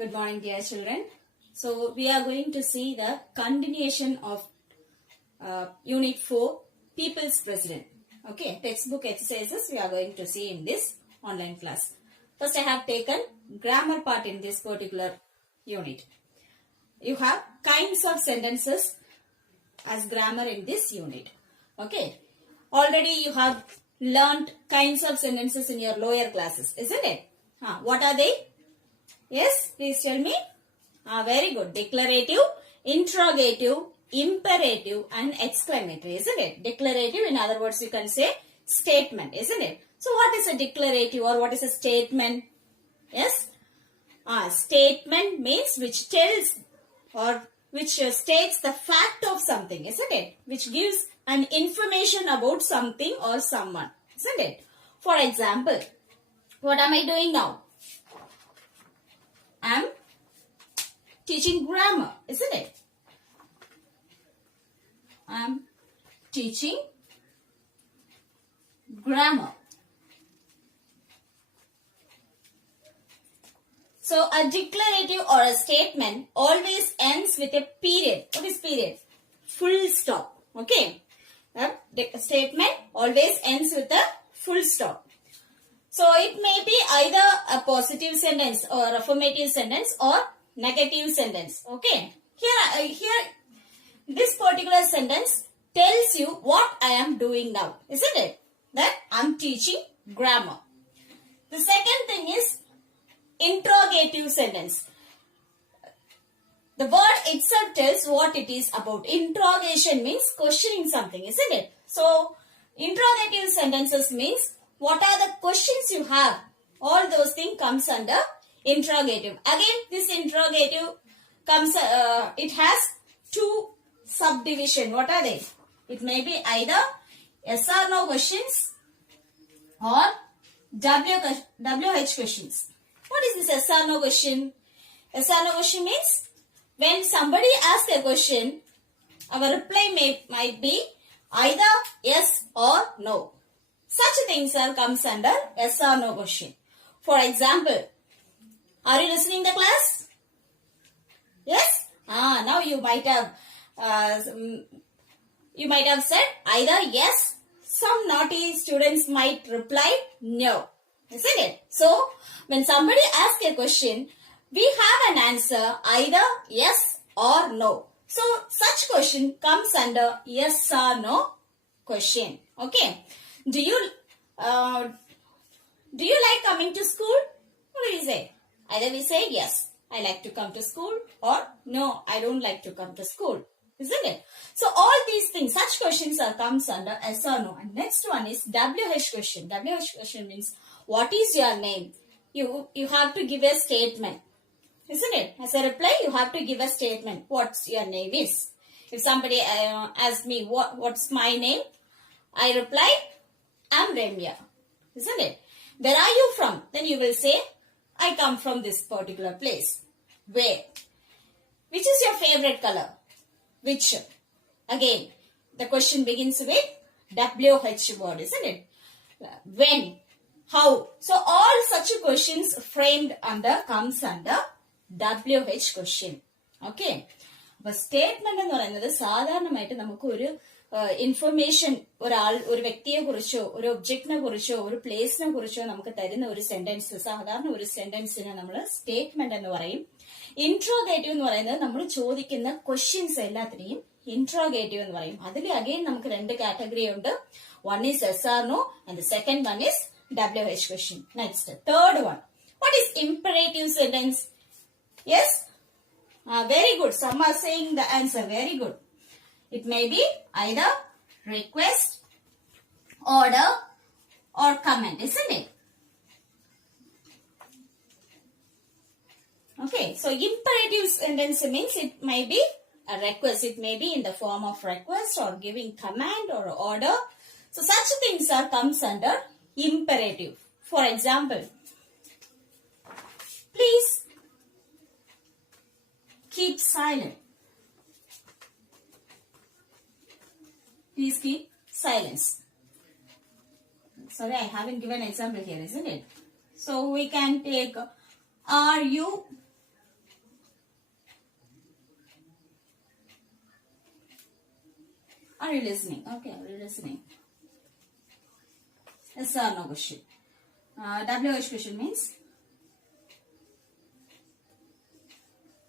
Good morning, dear children. So, we are going to see the continuation of Unit 4, People's President. Okay, textbook exercises we are going to see in this online class. First, I have taken grammar part in this particular unit. You have kinds of sentences as grammar in this unit. Okay, already you have learnt kinds of sentences in your lower classes, isn't it? What are they? Yes, please tell me. Very good. Declarative, interrogative, imperative and exclamatory, isn't it? Declarative, in other words, you can say statement, isn't it? So what is a declarative or what is a statement? Yes? Statement means which tells or which states the fact of something, isn't it? Which gives an information about something or someone, isn't it? For example, what am I doing now? I am teaching grammar, isn't it? I am teaching grammar. So, a declarative or a statement always ends with a period. What is period? Full stop. Okay. A statement always ends with a full stop. So, it may be either a positive sentence or affirmative sentence or negative sentence. Okay. Here, this particular sentence tells you what I am doing now. Isn't it? That I am teaching grammar. The second thing is interrogative sentence. The word itself tells what it is about. Interrogation means questioning something, isn't it? So, interrogative sentences means what are the questions you have? All those things comes under interrogative. Again, this interrogative comes, it has two subdivision. What are they? It may be either yes or no questions or WH questions. What is this yes or no question? Yes or no question means when somebody asks a question, our reply might be either yes or no. Such things comes under yes or no question. For example, are you listening to the class? Yes? Now you might have said either yes. Some naughty students might reply no. Isn't it? So, when somebody asks a question, we have an answer either yes or no. So, such question comes under yes or no question. Okay. Do you like coming to school? What do you say? Either we say yes, I like to come to school, or no, I don't like to come to school. Isn't it? So all these things, such questions comes under yes or no. And next one is WH question. WH question means what is your name? You have to give a statement. Isn't it? As a reply, you have to give a statement. What's your name is. If somebody asks me what's my name, I reply, I'm Ramya. Isn't it? Where are you from? Then you will say, I come from this particular place. Where? Which is your favorite color? Which? Again, the question begins with WH word, isn't it? When? How? So, all such questions framed comes under WH question. Okay. But statement എന്ന് പറയുന്നത് സാധാരണമായിട്ട് നമുക്ക് ഒരു information ഒരു വ്യക്തിയെ കുറിച്ചോ ഒരു ഒബ്ജക്റ്റിനെ കുറിച്ചോ ഒരു പ്ലേസിനെ കുറിച്ചോ നമുക്ക് തരുന്ന ഒരു സെന്റൻസ് സാധാരണ ഒരു സെന്റൻസിനെ നമ്മൾ സ്റ്റേറ്റ്മെന്റ് എന്ന് പറയും. ഇൻട്രോഗേറ്റീവ് എന്ന് പറയുന്നത് നമ്മൾ ചോദിക്കുന്ന ക്വസ്റ്റ്യൻസ് എല്ലാത്തിനെയും ഇൻട്രോഗേറ്റീവ് എന്ന് പറയും. അതിൽ അഗെയിൻ നമുക്ക് രണ്ട് കാറ്റഗറി ഉണ്ട്. One is yes or no and the second one is WH question. Next, third one. What is imperative sentence? Yes? Very good. Some are saying the answer. Very good. It may be either request, order or comment, isn't it? Okay. So, imperative sentence means it may be a request. It may be in the form of request or giving command or order. So, such things comes under imperative. For example, please keep silent. Please keep silence. Sorry, I haven't given an example here, isn't it? So we can take, are you Are you listening? Okay, are you listening? Yes or no question. WH question means,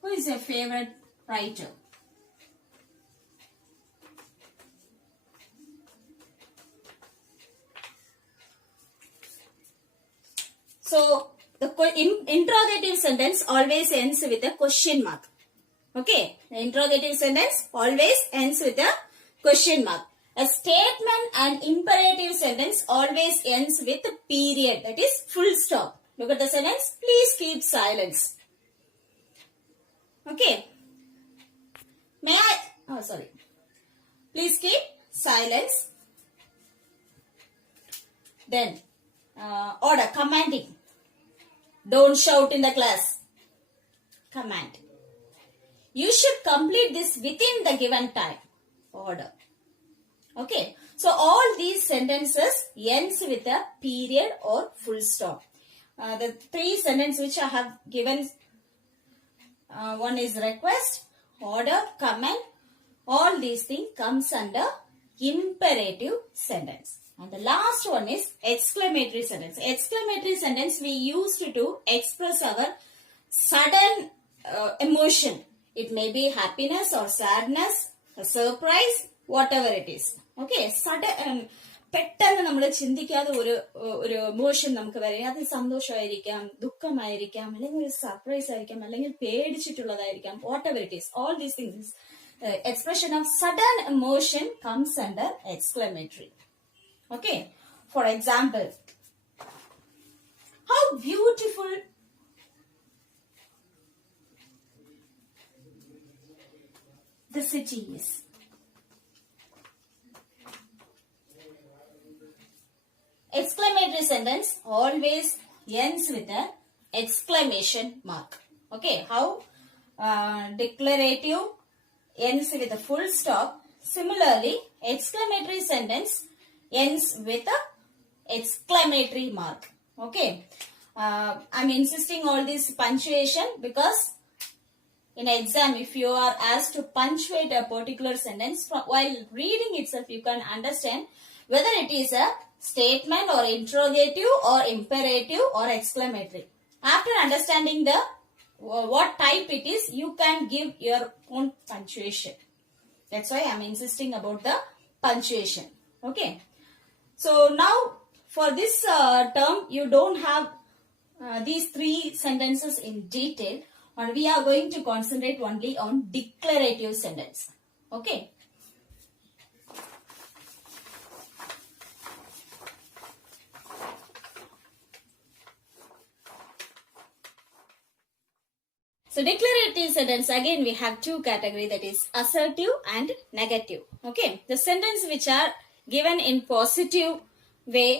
who is your favorite writer? So, the interrogative sentence always ends with a question mark. Okay, the interrogative sentence always ends with a question mark. A statement and imperative sentence always ends with a period, that is full stop. Look at the sentence. Please keep silence. Okay. May I? Oh, sorry. Please keep silence. Then, order, commanding. Don't shout in the class. Command. You should complete this within the given time. Order. Okay. So all these sentences ends with a period or full stop. The three sentences which I have given, one is request, order, command. All these things comes under imperative sentence. And the last one is exclamatory sentence. Exclamatory sentence we used to express our sudden emotion. It may be happiness or sadness, a surprise, whatever it is. Okay, sudden പെട്ടെന്ന് നമ്മൾ ചിന്തിക്കാതെ ഒരു emotion നമുക്ക് വരും. അത് സന്തോഷമായിരിക്കാം, ദുഃഖമായിരിക്കാം, അല്ലെങ്കിൽ ഒരു surprise ആയിരിക്കാം, അല്ലെങ്കിൽ പേടിച്ചിട്ടുള്ളതായിരിക്കാം, whatever it is. All these things, expression of sudden emotion comes under exclamatory. Okay, for example, how beautiful the city is. Exclamatory sentence always ends with an exclamation mark. Okay, how declarative ends with a full stop. Similarly, exclamatory sentence ends with a exclamatory mark. Okay, I'm insisting all this punctuation because in exam, if you are asked to punctuate a particular sentence, while reading itself, you can understand whether it is a statement or interrogative or imperative or exclamatory. After understanding the what type it is, you can give your own punctuation. That's why I'm insisting about the punctuation. Okay. So now for this term, you don't have these three sentences in detail, and we are going to concentrate only on declarative sentence. Okay. So declarative sentence, again we have two categories, that is assertive and negative. Okay, the sentence which are given in positive way,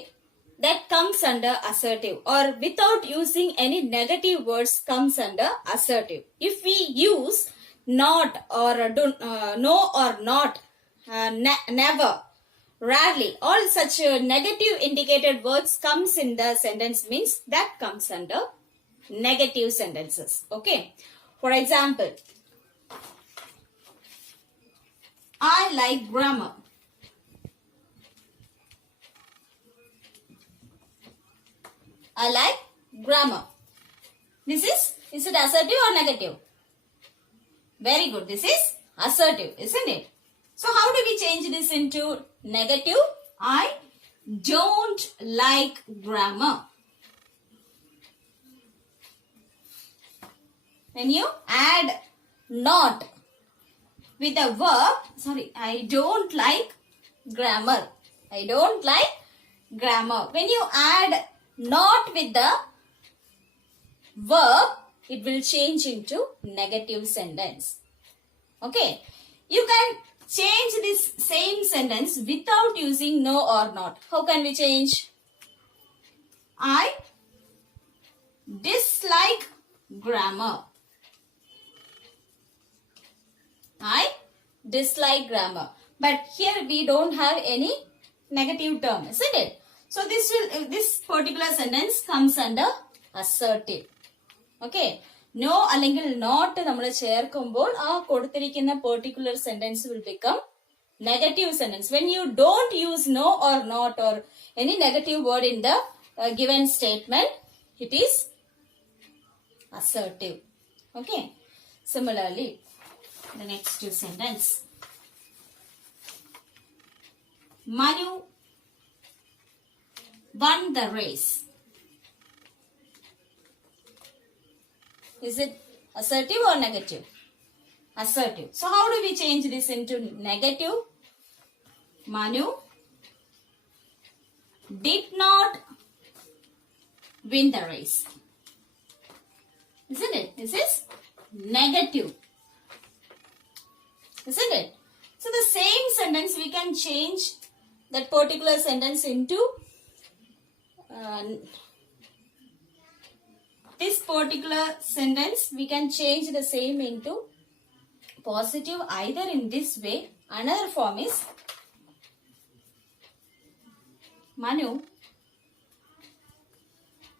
that comes under assertive, or without using any negative words comes under assertive. If we use not or no or not, never, rarely, all such negative indicated words comes in the sentence, means that comes under negative sentences. Okay, for example, I like grammar. I like grammar. This is it assertive or negative? Very good. This is assertive, isn't it? So how do we change this into negative? I don't like grammar. When you add not with a verb, sorry, I don't like grammar. I don't like grammar. When you add not with the verb, it will change into negative sentence. Okay. You can change this same sentence without using no or not. How can we change? I dislike grammar. I dislike grammar. But here we don't have any negative term, isn't it? So this particular sentence comes under assertive. Okay. No അല്ലെങ്കിൽ not നമ്മൾ ചേർക്കുമ്പോൾ ആ കൊടുത്തിരിക്കുന്ന particular sentence will become negative sentence. When you don't use no or not or any negative word in the given statement, it is assertive. Okay. Similarly, the next sentence. Manu won the race. Is it assertive or negative? Assertive. So how do we change this into negative? Manu did not win the race. Isn't it? This is negative. Isn't it? So the same sentence we can change that particular sentence into this particular sentence we can change the same into positive either in this way. Another form is Manu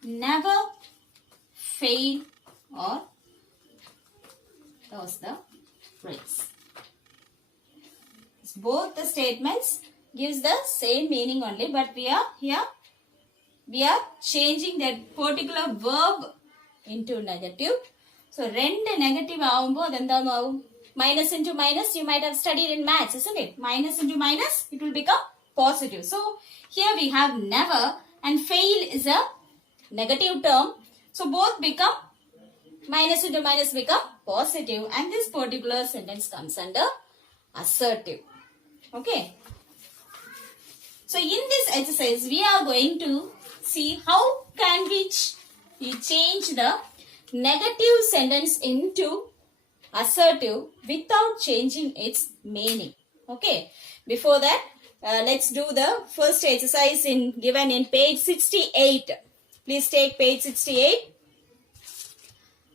never fail or was the phrase. Both the statements gives the same meaning only, but we are changing that particular verb into negative. So rendu negative avumbo adendanu avum minus into minus. You might have studied in maths, isn't it? Minus into minus, it will become positive. So here we have never and fail is a negative term. So both become minus into minus become positive, and this particular sentence comes under assertive. Okay. So in this exercise, we are going to see how can we change the negative sentence into assertive without changing its meaning. Okay. Before that, let's do the first exercise given in page 68. Please take page 68.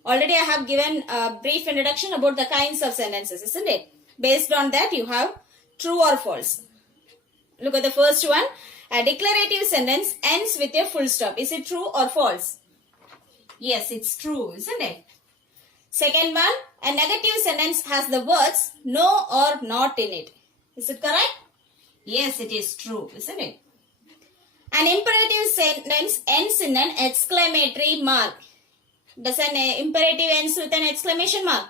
Already I have given a brief introduction about the kinds of sentences, isn't it? Based on that, you have true or false. Look at the first one. A declarative sentence ends with a full stop. Is it true or false? Yes, it's true, isn't it? Second one, a negative sentence has the words no or not in it. Is it correct? Yes, it is true, isn't it? An imperative sentence ends in an exclamatory mark. Does an imperative ends with an exclamation mark?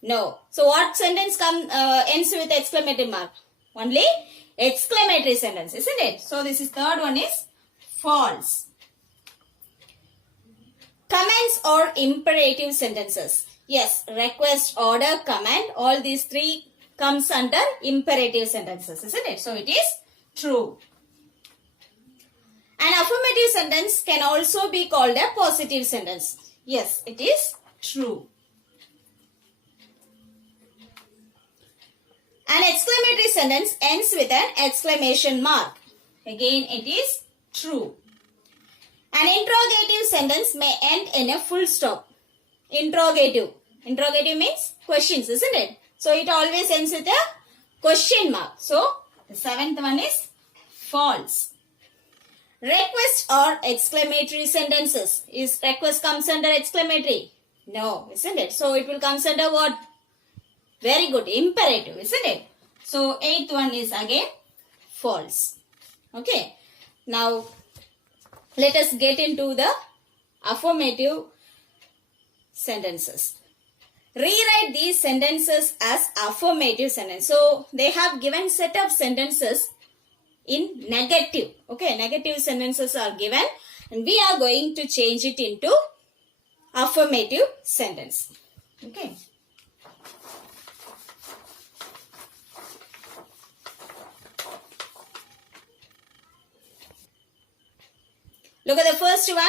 No. So what sentence ends with exclamatory mark? Only exclamatory sentence, isn't it? So this is third one is false. Commands or imperative sentences. Yes, request, order, command, all these three comes under imperative sentences, isn't it? So it is true. An affirmative sentence can also be called a positive sentence. Yes, it is true. An exclamatory sentence ends with an exclamation mark. Again, it is true. An interrogative sentence may end in a full stop. Interrogative. Interrogative means questions, isn't it? So it always ends with a question mark. So the seventh one is false. Request or exclamatory sentences. Is request comes under exclamatory? No, isn't it? So it will comes under what? Very good. Imperative, isn't it? So eighth one is again false. Okay. Now let us get into the affirmative sentences. Rewrite these sentences as affirmative sentence. So they have given set of sentences in negative. Okay, negative sentences are given and we are going to change it into affirmative sentence. Okay. Look at the first one.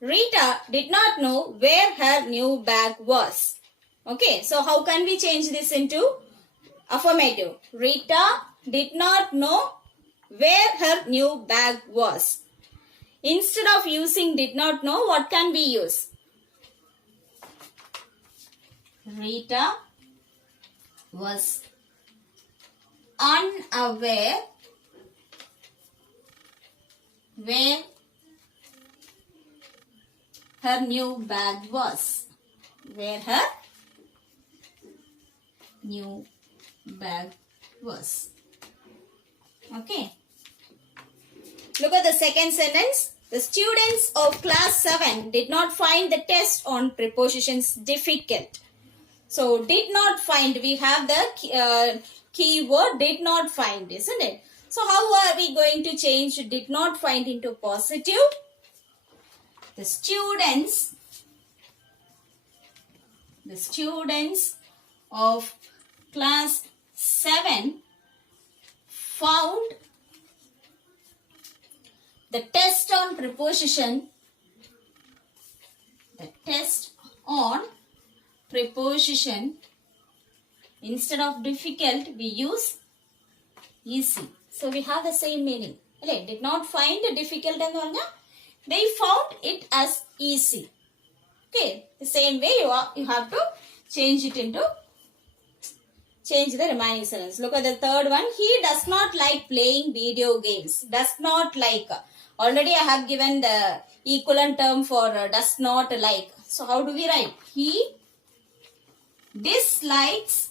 Rita did not know where her new bag was. Okay, so how can we change this into affirmative? Rita did not know where her new bag was. Instead of using did not know, what can we use? Rita was unaware where her new bag was. Where her new bag was. Okay. Look at the second sentence. The students of class 7 did not find the test on prepositions difficult. So, did not find, we have the keyword did not find, isn't it? So, how are we going to change did not find into positive? The students of class 7 found the test on preposition, instead of difficult we use easy. So we have the same meaning. Did not find difficult and they found it as easy. Okay, the same way you have to change the remaining sentence. Look at the third one. He does not like playing video games. Does not like. Already I have given the equivalent term for does not like. So how do we write? He dislikes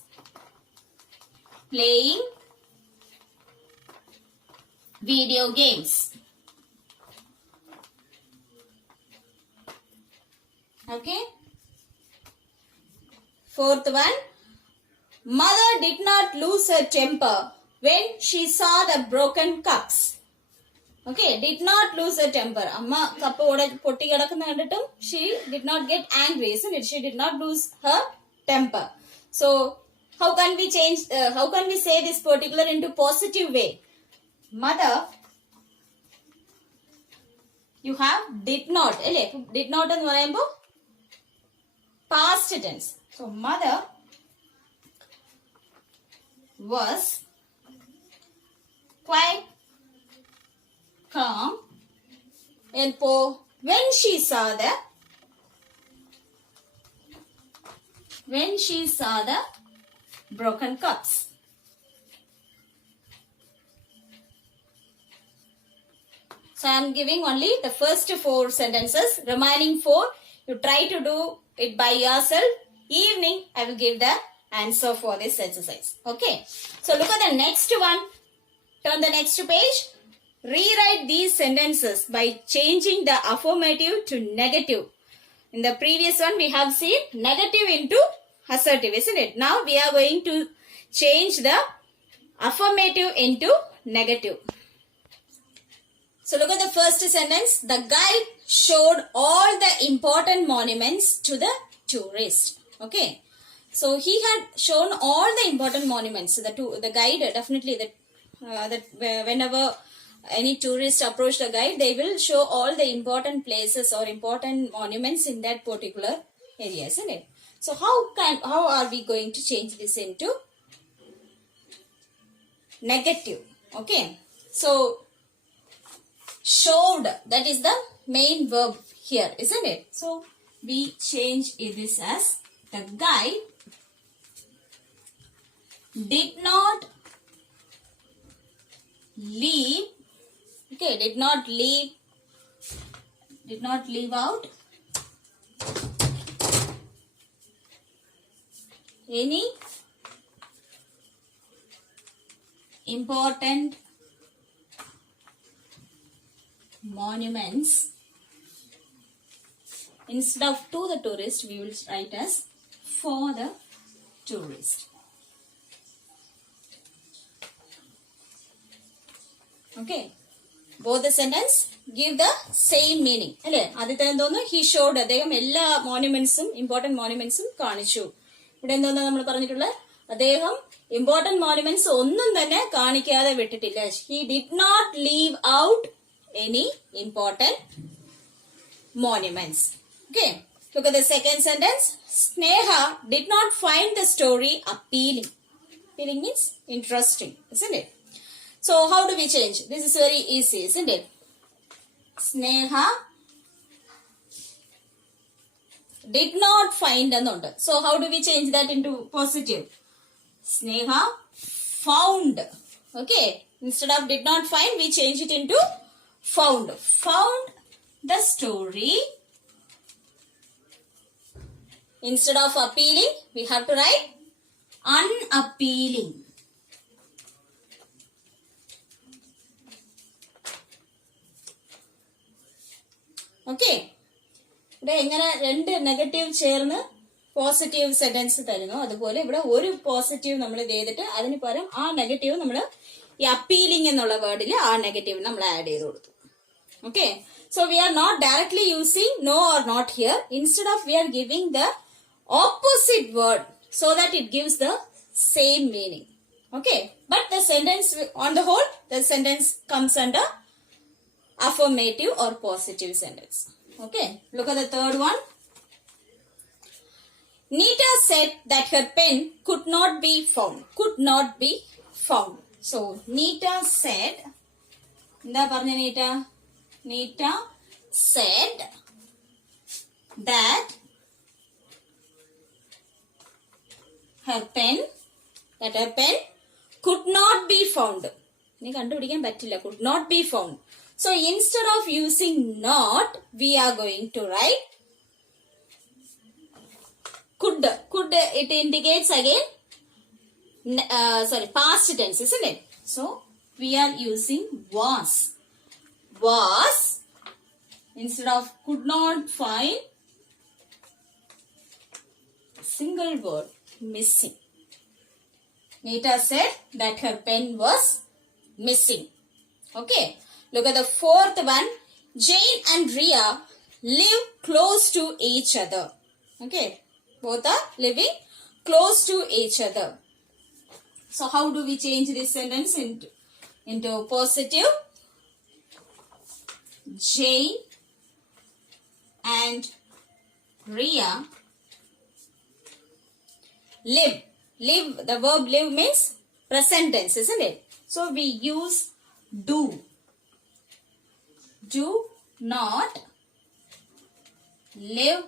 playing video games. Okay. Fourth one. Mother did not lose her temper when she saw the broken cups. Okay, did not lose her temper. Amma cup potti kidakkuna kandittum she did not get angry, isn't it? She did not lose her temper. So how can we change? How can we say this particular into positive way? Mother, you have did not. Did not എന്ന് പറയുമ്പോൾ past tense. So mother was quite calm and when she saw the broken cups. So I am giving only the first 4 sentences. Remaining 4 you try to do it by yourself. Evening I will give the answer for this exercise. Okay. So look at the next one. Turn the next page. Rewrite these sentences by changing the affirmative to negative. In the previous one we have seen negative into assertive, isn't it? Now we are going to change the affirmative into negative. So look at the first sentence. The guide showed all the important monuments to the tourist. Okay. So he had shown all the important monuments. The guide definitely that whenever any tourist approach the guide, they will show all the important places or important monuments in that particular area, isn't it? So how are we going to change this into negative? Okay. So showed, that is the main verb here, isn't it? So we change this as the guide did not leave. Okay, did not leave out any important monuments. Instead of to the tourist, we will write as for the tourist. Okay. Both the sentence give the same meaning. Aditha endonu he showed അദ്ദേഹം എല്ലാ മോണുമെന്റ്സും important മോണുമെന്റ്സും കാണിച്ചു. ഇവിടെ എന്തോന്നാ നമ്മൾ പറഞ്ഞിട്ടുള്ള അദ്ദേഹം important monuments ഒന്നും തന്നെ കാണിക്കാതെ വിട്ടിട്ടില്ല. He did not leave out any important monuments. Okay. Look at the second sentence. Sneha did not find the story appealing. Appealing means interesting, isn't it? So how do we change? This is very easy, isn't it? Sneha did not find another. So how do we change that into positive? Sneha found. Okay. Instead of did not find, we change it into found. Found the story. Instead of appealing, we have to write unappealing. Okay, ഇവിടെ എങ്ങനെ രണ്ട് negative ചേർന്ന് positive sentence തരുന്നു, അതുപോലെ ഇവിടെ ഒരു positive നമ്മൾ ഇത് ചെയ്തിട്ട് അതിന് പകരം ആ നെഗറ്റീവ് നമ്മൾ ഈ അപ്പീലിംഗ് എന്നുള്ള വേർഡിൽ ആ നെഗറ്റീവ് നമ്മൾ ആഡ് ചെയ്ത് കൊടുത്തു. Okay, so we are not directly using no or not here. Instead of we are giving the opposite word so that it gives the same meaning. Okay, but the sentence on the whole, the sentence comes under affirmative or positive sentence. Okay, look at the third one. Nita said that her pen could not be found. Could not be found. So Nita said, എന്താ പറഞ്ഞ Nita? Nita said that her pen could not be found. ഇനി കണ്ടുപിടിക്കാൻ പറ്റില്ല. Could not be found. So instead of using not, we are going to write could. Could, it indicates again past tense, isn't it? So we are using was. Was instead of could not find, single word, missing. Nita said that her pen was missing. Okay, look at the fourth one. Jane and Ria live close to each other. Okay, both are living close to each other. So how do we change this sentence into positive? Jane and Ria live. Live, the verb live means present tense, isn't it? So we use do. Do not live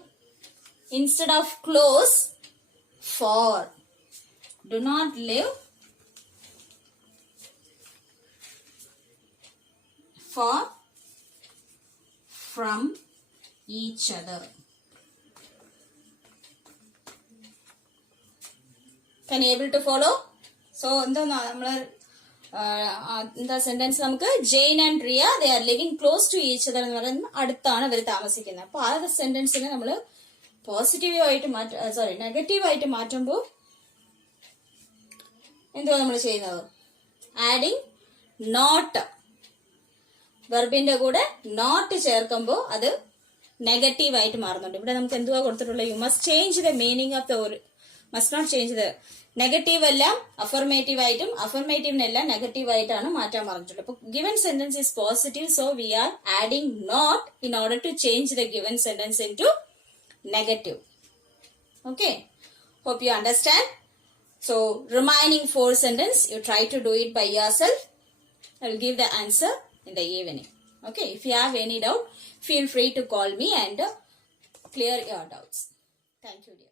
instead of close, for. Do not live for, from each other. Can you able to follow? So എന്താ നമ്മള് എന്താ sentence നമുക്ക് Jane and Riya they are living close to each other എന്ന് പറയുന്നത് അടുത്താണ് അവർ താമസിക്കുന്നത്. അപ്പൊ ആ സെന്റൻസിനെ നമ്മൾ പോസിറ്റീവായിട്ട് നെഗറ്റീവായിട്ട് മാറ്റുമ്പോൾ എന്തുവാ നമ്മൾ ചെയ്യുന്നത്? ആഡിങ് നോട്ട്, വെർബിന്റെ കൂടെ നോട്ട് ചേർക്കുമ്പോൾ അത് നെഗറ്റീവ് ആയിട്ട് മാറുന്നുണ്ട്. ഇവിടെ നമുക്ക് എന്തുവാ കൊടുത്തിട്ടുള്ളത്? You must change the meaning of the must not change the negative എല്ലാം അഫർമേറ്റീവ് ആയിട്ടും അഫർമേറ്റീവിനെല്ലാം നെഗറ്റീവ് ആയിട്ടാണ് മാറ്റാൻ പറഞ്ഞിട്ടുള്ളത്. അപ്പൊ given sentence is positive, so we are adding not in order to change the given sentence into negative. Okay, hope you understand. So remaining 4 sentence, you try to do it by yourself. I will give the answer in the evening. Okay, if you have any doubt, feel free to call me and clear your doubts. Thank you, dear.